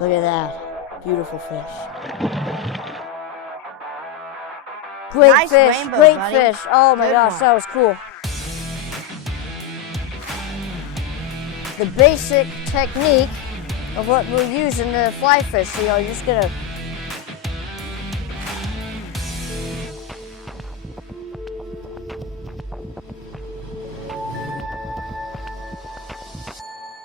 Look at that. Beautiful fish. Great Nice fish, rainbow, great buddy. fish. Oh my Good gosh, one. that was cool. The basic technique of what we're using to fly fish. So, you're just gonna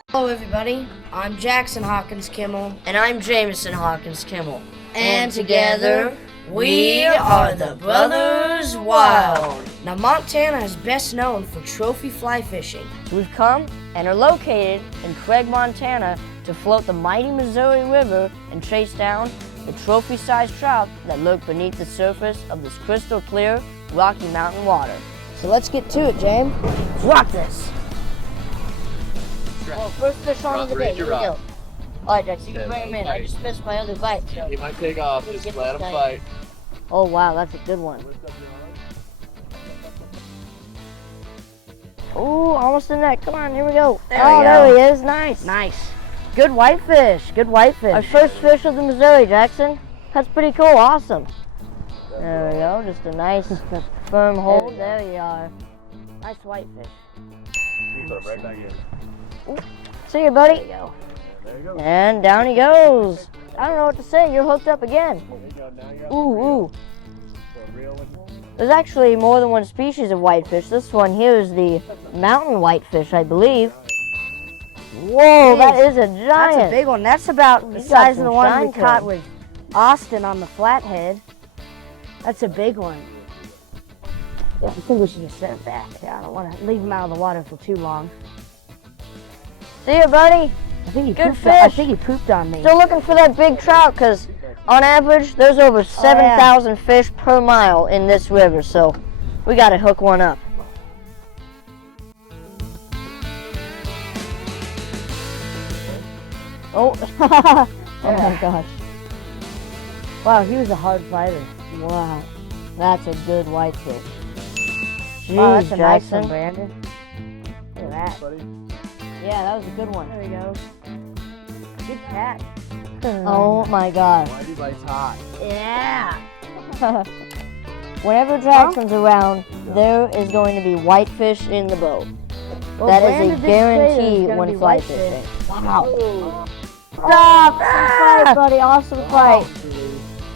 Hello everybody, I'm Jackson Hawkins Kimmel. And I'm Jameson Hawkins Kimmel. And together, we are the Brothers Wild. Now Montana is best known for trophy fly fishing. We've come and are located in Craig, Montana to float the mighty Missouri River and chase down the trophy-sized trout that lurk beneath the surface of this crystal clear Rocky Mountain water. So let's get to it, James. Let's rock this. Well, first fish on the day. Here we go. All right, Dex, you can bring him in. I just missed my other bite. So. He might take off. Just let him fight. Oh, wow, that's a good one. Ooh, almost in that. Come on, here we go. There he is. Nice. Nice. Good whitefish. Good whitefish. Our first fish of the Missouri, Jackson. That's pretty cool. Awesome. There we go. Just a nice firm hold. There you are. Nice whitefish. You put him right back in. See you, buddy. There you go. And down he goes. I don't know what to say. You're hooked up again. Ooh. There's actually more than one species of whitefish. This one here is the mountain whitefish, I believe. Whoa, that is a giant. That's a big one. That's about the He's got size of some the one shine we to caught him. with Austin on the flathead. That's a big one. Yeah, I think we should just set it back. Yeah, I don't want to leave him out of the water for too long. See you, buddy. I think he Good pooped I fish. think he pooped on me. Still looking for that big trout because on average there's over 7,000 fish per mile in this river, so we got to hook one up. Oh, oh my gosh. Wow, he was a hard fighter. Wow, that's a good whitefish. Jeez, Wow, that's a nice Jackson. one, Brandon. Look at that. Yeah, that was a good one. There we go. Good catch. Oh my gosh. Why do you guys hot? Yeah. Whenever Jackson's around, there is going to be whitefish in the boat. Well, That Brandon is a did say there's guarantee gonna when be fly whitefish. fishing. Wow. Stop! Awesome fight, buddy. Awesome fight.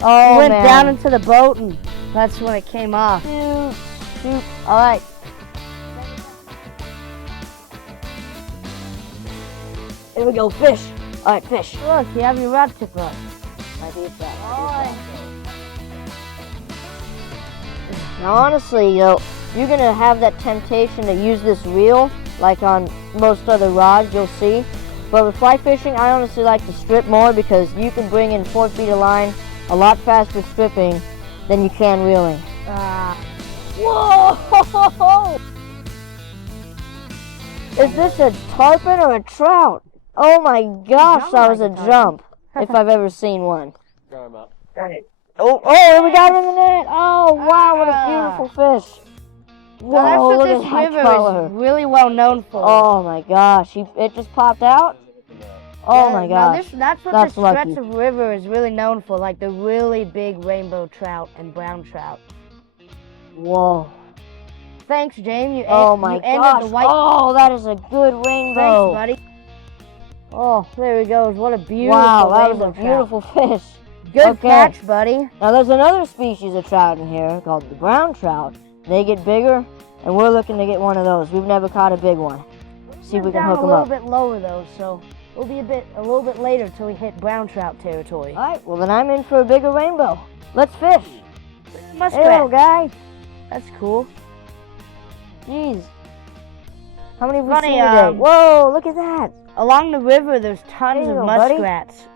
Oh, He went man. down into the boat and that's when it came off. Shoot. All right. Here we go. Fish. All right, fish. Look, you have your rod tip up. Now, honestly, you're gonna have that temptation to use this reel, like on most other rods you'll see. But with fly fishing, I honestly like to strip more because you can bring in 4 feet of line a lot faster stripping than you can reeling. Whoa! Is this a tarpon or a trout? Oh my gosh, that was a jump, if I've ever seen one. Got him up. Oh, we got him in the net. Oh, wow, what a beautiful fish. Whoa, Now, that's look what at this that river color. is really well known for. Oh my gosh, it just popped out? Oh my Now gosh. that's what That's this stretch lucky. of river is really known for, like the really big rainbow trout and brown trout. Whoa. Thanks, James. You, Oh you my ended gosh. the white. Oh, that is a good rainbow. Thanks, buddy. Oh, there he goes. What a beautiful Wow, that was rainbow a beautiful fish. Good Okay. catch, buddy. Now there's another species of trout in here called the brown trout. They get bigger, and we're looking to get one of those. We've never caught a big one. See if we can Down hook a them little up. bit lower though, so we'll be a little bit later till we hit brown trout territory. All right, well then I'm in for a bigger rainbow. Let's fish. Muskrat. Hello, guy. That's cool. Jeez. How many have we Funny, seen today? Whoa, look at that. Along the river, there's tons There you of go, buddy. muskrats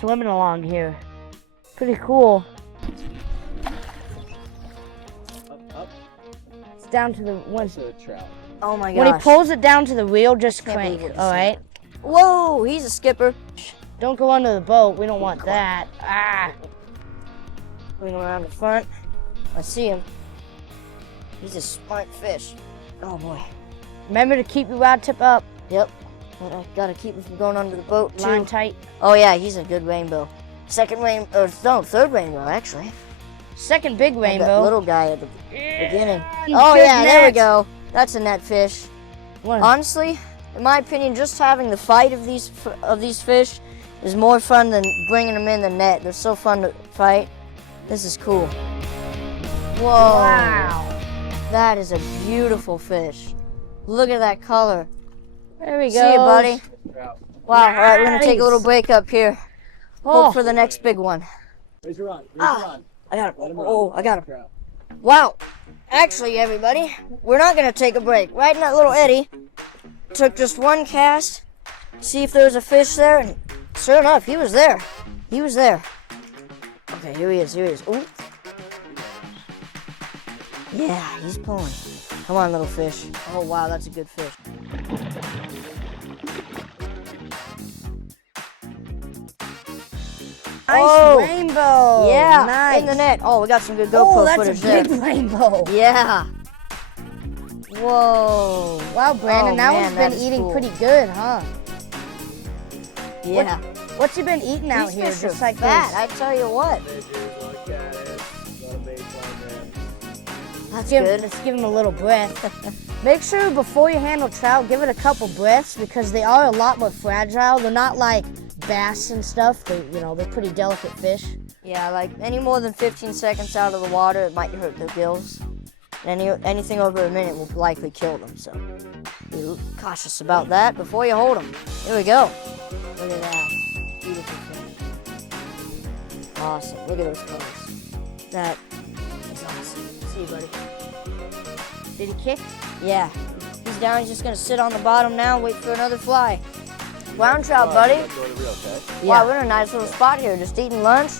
swimming along here. Pretty cool. Up. It's down to the one. That's a trout. Oh my gosh. When he pulls it down to the reel, just Can't crank. believe what All you right. Whoa, he's a skipper. Don't go under the boat. We don't want that. Bring him around the front. I see him. He's a smart fish. Oh boy. Remember to keep your rod tip up. Yep. I gotta keep him from going under the boat too. Line tight. Oh yeah, he's a good rainbow. Second rainbow, no, third rainbow actually. Second big That rainbow. little guy at the beginning. Good Oh yeah, there we net. go. That's a net fish. What? Honestly, in my opinion, just having the fight of these fish is more fun than bringing them in the net. They're so fun to fight. This is cool. Whoa. Wow. That is a beautiful fish. Look at that color. There we go. See you, buddy. Trout. Wow. All right, we're gonna take a little Nice. break up here. Oh. Hope for the next big one. Raise your rod. Raise your rod. I got him. Let him run. Oh, I got him. Trout. Wow. Actually, everybody, we're not gonna take a break. Right in that little eddy, took just one cast, see if there was a fish there, and sure enough, he was there. He was there. Okay, here he is. Here he is. Ooh. Yeah, he's pulling. Come on, little fish. Oh wow, that's a good fish. Nice Oh. rainbow. Yeah, Nice. in the net. Oh, we got some good Oh, GoPro that's footage a there. big rainbow. Yeah. Whoa. Wow, Brandon, Oh, that man, one's that been is eating cool. pretty good, huh? Yeah. What's he been eating out These here? fish Just are like fat, this? I tell you what. They do. Look at it. Got a baseline there. That's Let's good. give him a little breath. Make sure before you handle trout, give it a couple breaths because they are a lot more fragile. They're not like bass and stuff. They're pretty delicate fish. Yeah, like any more than 15 seconds out of the water, it might hurt their gills. Anything over a minute will likely kill them, so be cautious about that before you hold them. Here we go. Look at that. Beautiful fish. Awesome. Look at those colors. That is awesome. See you, buddy. Did he kick? Yeah. He's down. He's just going to sit on the bottom now and wait for another fly. Brown trout, buddy. Let's go to the reel, okay? Wow, we're in a nice little spot here. Just eating lunch.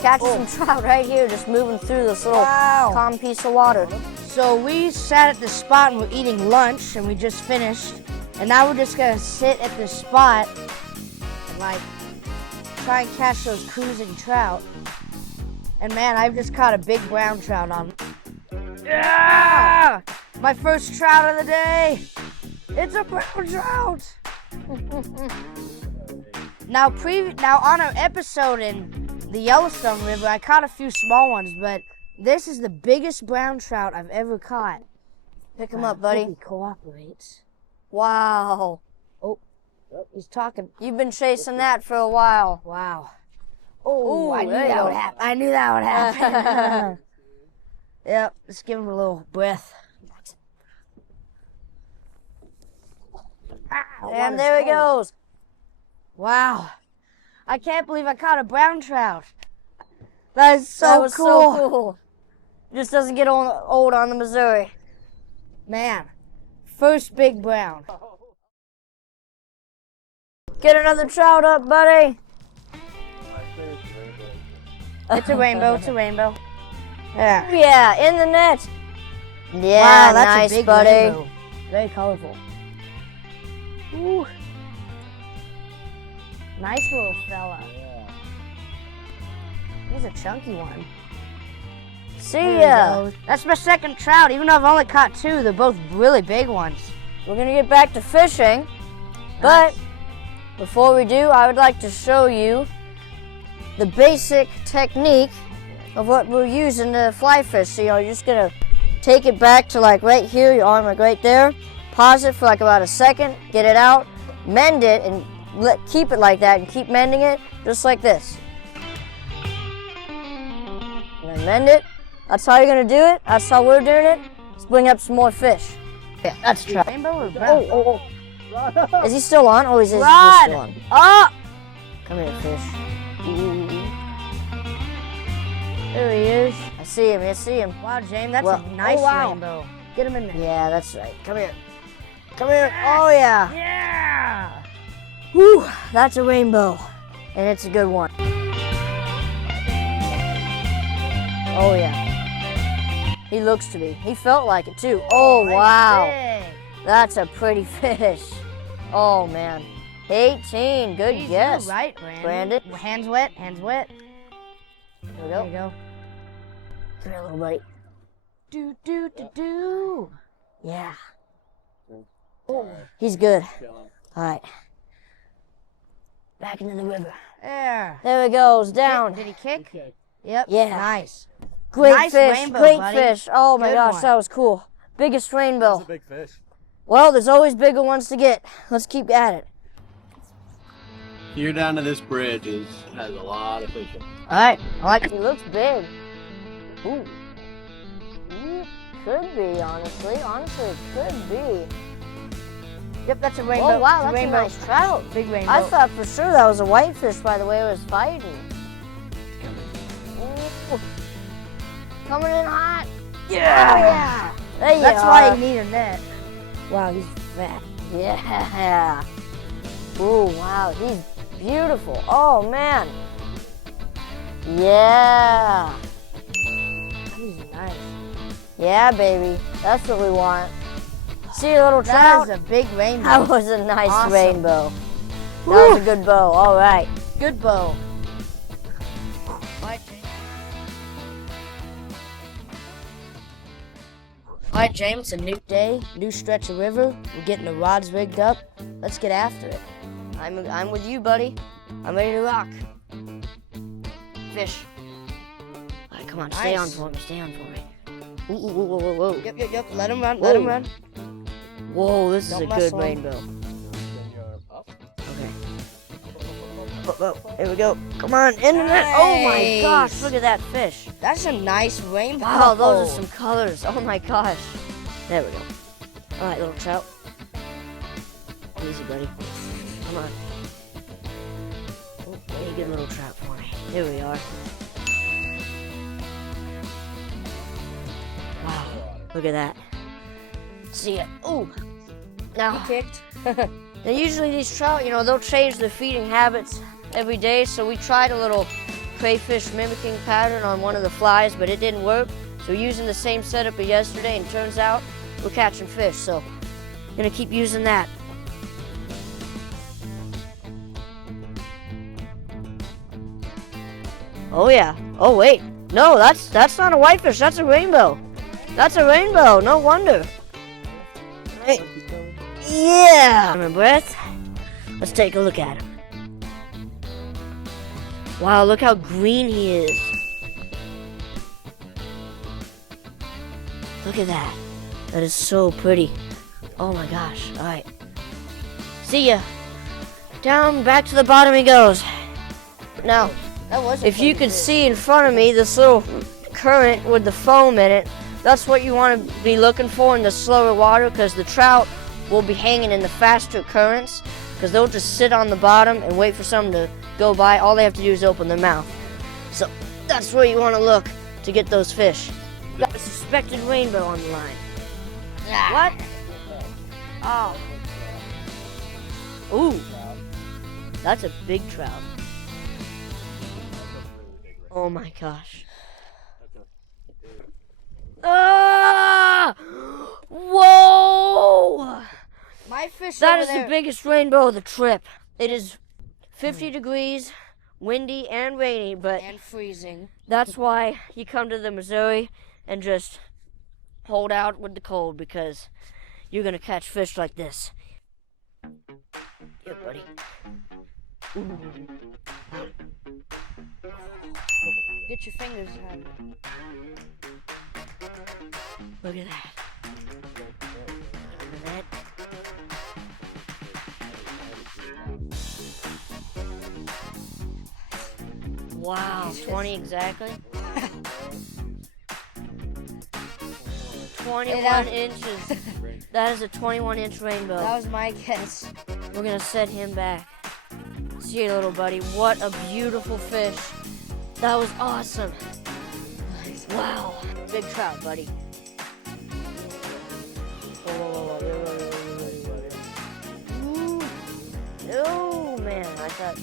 Catching Oh. some trout right here, just moving through this little Wow. calm piece of water. So we sat at the spot and we're eating lunch and we just finished. And now we're just gonna sit at this spot and like try and catch those cruising trout. And man, I've just caught a big brown trout on. Yeah! My first trout of the day. It's a brown trout. Now on an episode in the Yellowstone River, I caught a few small ones, but this is the biggest brown trout I've ever caught. Pick him up, I buddy. hope he cooperates. Wow. He's talking. You've been chasing that for a while. Wow. Ooh, I knew there you that go. would happen. I knew that would happen. Yep, let's give him a little breath. And there he goes. Wow. I can't believe I caught a brown trout. That is so That was cool. so cool. Just doesn't get old on the Missouri. Man, first big brown. Get another trout up, buddy. It's a rainbow, it's a rainbow. Yeah. Yeah, in the net. Yeah, Wow, that's nice, a big buddy. rainbow. Very colorful. Ooh. Nice little fella. He's a chunky one. See There he ya. goes. That's my second trout, even though I've only caught two. They're both really big ones. We're gonna get back to fishing, but before we do, I would like to show you the basic technique of what we're using to fly fish. So you're just gonna take it back to like right here, your arm like right there, pause it for like about a second, get it out, mend it, and keep it like that, and keep mending it just like this. And then mend it. That's how you're gonna do it. That's how we're doing it. Let's bring up some more fish. Yeah, that's trout. Rainbow or brown? Oh. Is he still on? Oh, he's still Rod! on. Oh! Come here, fish. There he is. I see him. I see him. Wow, James, that's Well, a nice oh, wow. rainbow. Get him in there. Yeah, that's right. Come here. Come here. Oh, yeah. Yeah! Whew, that's a rainbow. And it's a good one. Oh, yeah. He looks to be. He felt like it, too. Oh, Nice wow. thing. That's a pretty fish. Oh, man. 18. Good Jeez, guess. You're right, Brandon. Brandon. Hands wet, hands wet. There we There go. you go. Come here, little buddy. Do, do, do, do. Yeah. He's good. All right. Back into the river. There. There it goes, down. Did he kick? Okay. Yep. Yeah. Nice. Great Nice fish, rainbow, great buddy. fish. Oh my Good gosh, one. that was cool. Biggest That's rainbow. a big fish. Well, there's always bigger ones to get. Let's keep at it. Here down to this bridge has a lot of fishing. All right, I like it. It looks big. Ooh. Could be, honestly. Honestly, it could be. Yep, that's a rainbow. Oh, wow, It's a that's a rainbow. nice trout. Big rainbow. I thought for sure that was a whitefish by the way it was fighting. Ooh. Coming in hot. Yeah. Oh, yeah. There you That's are. why you need a net. Wow, he's fat. Yeah. Oh, wow, he's beautiful. Oh, man. Yeah. He's nice. Yeah, baby. That's what we want. See you, little That trout. is a big rainbow. That was a nice Awesome. rainbow. That was a good bow. All right. Good bow. All right, James, a new day, new stretch of river. We're getting the rods rigged up. Let's get after it. I'm with you, buddy. I'm ready to rock. Fish. All right, come on. Stay on Nice. for me. Stay on for me. Whoa, whoa, whoa, whoa, whoa. Yep. Let him run. Let him Whoa. run. Whoa, this is Don't a mess good with 'em. rainbow. Then you're up. Okay. Here we go. Come on, in the net. Oh my Nice. gosh, look at that fish. That's a nice rainbow. Wow, those are some colors. Oh my gosh. There we go. All right, little trout. Easy, buddy. Come on. Oh, there you get a little trout for me. Here we are. Wow, look at that. See ya. Ooh. Now, kicked. now usually these trout, you know, they'll change their feeding habits every day, so we tried a little crayfish mimicking pattern on one of the flies, but it didn't work. So we're using the same setup as yesterday, and turns out we're catching fish, so gonna keep using that. Oh yeah. Oh wait. No, that's not a whitefish, that's a rainbow. That's a rainbow, no wonder. Hey. Yeah! I'm in breath. Let's take a look at him. Wow, look how green he is. Look at that. That is so pretty. Oh my gosh. Alright. See ya. Down, back to the bottom he goes. Now, That was a if you pretty could fish. see in front of me this little current with the foam in it, that's what you want to be looking for in the slower water, because the trout will be hanging in the faster currents, because they'll just sit on the bottom and wait for something to go by. All they have to do is open their mouth. So that's where you want to look to get those fish. Got a suspected rainbow on the line. What? Oh. Ooh. That's a big trout. Oh my gosh. Ah! Whoa! My fish That over is there. the biggest rainbow of the trip. It is 50 degrees, windy and rainy, but And freezing. that's why you come to the Missouri and just hold out with the cold, because you're gonna catch fish like this. Yeah, buddy. Ooh. Get your fingers on it. Look at that. Look at that. Wow, 20 exactly. 21 inches. That is a 21-inch rainbow. That was my guess. We're gonna set him back. See you, little buddy. What a beautiful fish. That was awesome. Wow. Big trout, buddy. Ooh. Oh, man. I thought.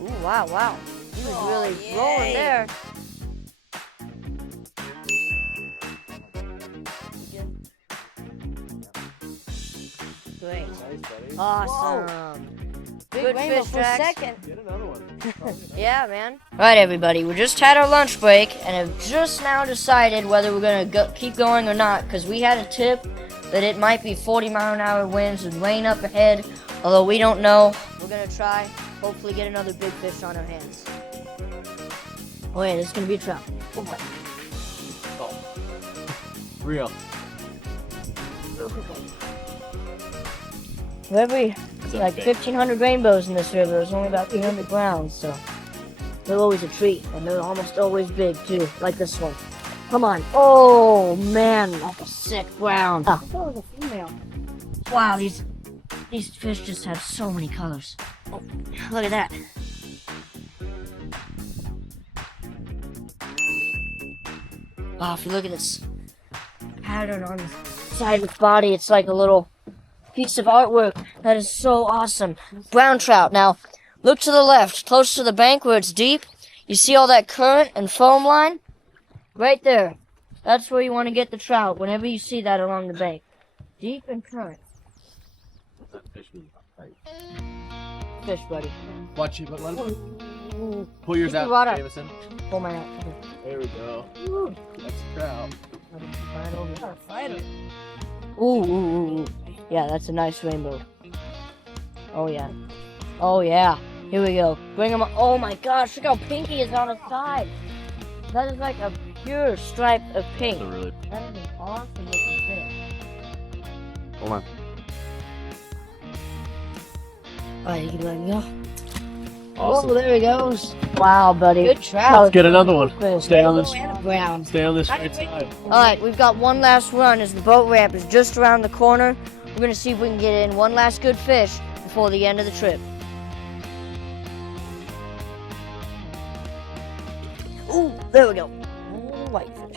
Ooh, wow. He was really rolling yay. there. Great. Nice, buddy. Awesome. Big Good rainbow fish, for a Jax. second. Get another one. Yeah, man. All right, everybody. We just had our lunch break and have just now decided whether we're going to keep going or not, because we had a tip that it might be 40-mile-an-hour winds and rain up ahead, although we don't know. We're gonna try, hopefully get another big fish on our hands. Oh yeah, this is gonna be a trout. Oh my. Oh. Real. For every, like 1,500 rainbows in this river, there's only about 300 browns, so they're always a treat, and they're almost always big too, like this one. Come on. Oh man, that's a sick brown. Oh, that was a female. Wow, these fish just have so many colors. Oh, look at that. Wow, if you look at this pattern on the side of its body, it's like a little piece of artwork. That is so awesome. Brown trout. Now, look to the left, close to the bank where it's deep. You see all that current and foam line? Right there. That's where you want to get the trout whenever you see that along the bank. Deep and current. Fish, buddy. Watch it, but let him. Pull yours Keep out, the rod out. Jameson. Pull mine out. There we go. Ooh. That's a trout. Ooh. Yeah, that's a nice rainbow. Oh, yeah. Oh, yeah. Here we go. Bring him up. Oh, my gosh. Look how pinky is on his side. That is like a pure stripe of pink. That's a really... That is an awesome looking fish. Hold on. Alright, you can let me go. Awesome. Oh, there he goes. Wow, buddy. Good trout. Let's get another one. Stay on this. Brown. Stay on this right side. Alright, we've got one last run as the boat ramp is just around the corner. We're going to see if we can get in one last good fish before the end of the trip. Ooh, there we go. Ooh, whitefish.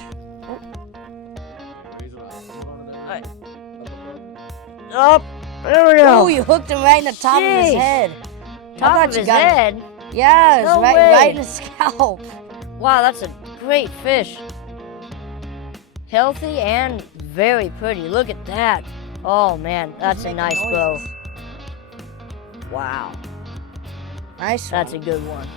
Alright. Up. There we go. Oh, you hooked him right in the top of his Jeez. head. Top of his head. Yeah, it was No right, way. right in his scalp. Wow, that's a great fish. Healthy and very pretty. Look at that. Oh man, that's a nice bow. Wow, Nice. that's a good one.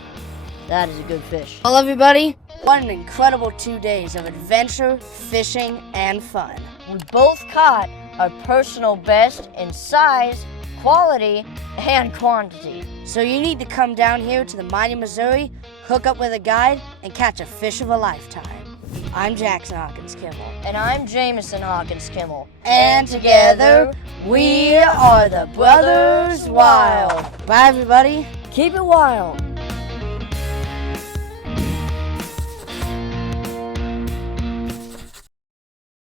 That is a good fish. Well, everybody, what an incredible 2 days of adventure, fishing, and fun. We both caught our personal best in size, quality, and quantity. So you need to come down here to the mighty Missouri, hook up with a guide, and catch a fish of a lifetime. I'm Jackson Hawkins Kimmel. And I'm Jameson Hawkins Kimmel. And together, we are the Brothers Wild. Bye, everybody. Keep it wild.